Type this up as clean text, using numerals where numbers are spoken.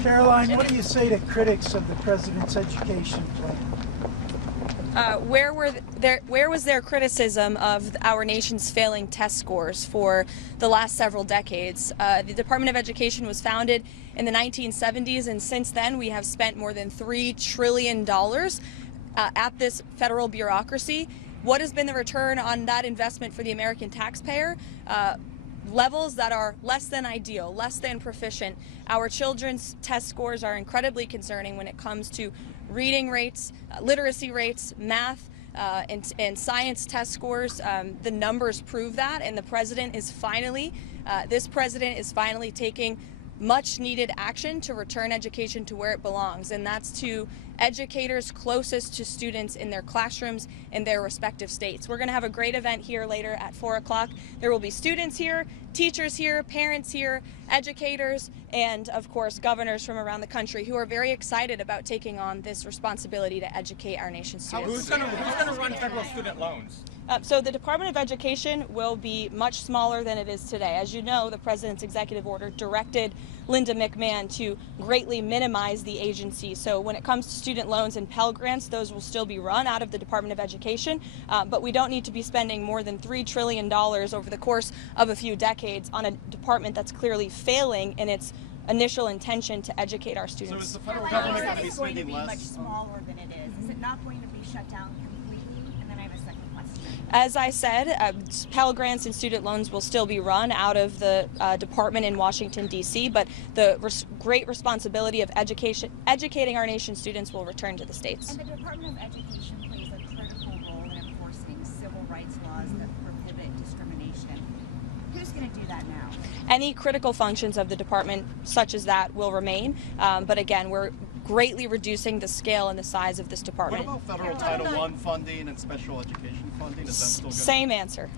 Karoline, what do you say to critics of the president's education plan? Where was their criticism of our nation's failing test scores for the last several decades? The Department of Education was founded in the 1970s, and since then we have spent more than $3 trillion at this federal bureaucracy. What has been the return on that investment for the American taxpayer? Levels that are less than ideal, less than proficient. Our children's test scores are incredibly concerning when it comes to reading rates, literacy rates, math, and science test scores. The numbers prove that, and the president is finally, this president is finally taking much needed action to return education to where it belongs, and that's to educators closest to students in their classrooms in their respective states. We're going to have a great event here later at 4 o'clock. There will be students here, teachers here, parents here, educators, and of course governors from around the country who are very excited about taking on this responsibility to educate our nation's students. Who's going to run federal student loans? So the Department of Education will be much smaller than it is today. As you know, the president's executive order directed Linda McMahon to greatly minimize the agency. So when it comes to student loans and Pell Grants, those will still be run out of the Department of Education, but we don't need to be spending more than $3 trillion over the course of a few decades on a department that's clearly failing in its initial intention to educate our students. So is the federal government going to be going to spending be less? much smaller than it is? Is it not going to be shut down completely? And then I have a second question. As I said, Pell Grants and student loans will still be run out of the department in Washington, D.C., but the great responsibility of educating our nation's students will return to the states. And the Department of Education plays a critical role in enforcing civil rights laws that prohibit discrimination. Who's going to do that now? Any critical functions of the department, such as that, will remain, but again, we're greatly reducing the scale and the size of this department. What about federal Title I funding and special education funding? Is that still good? Same answer.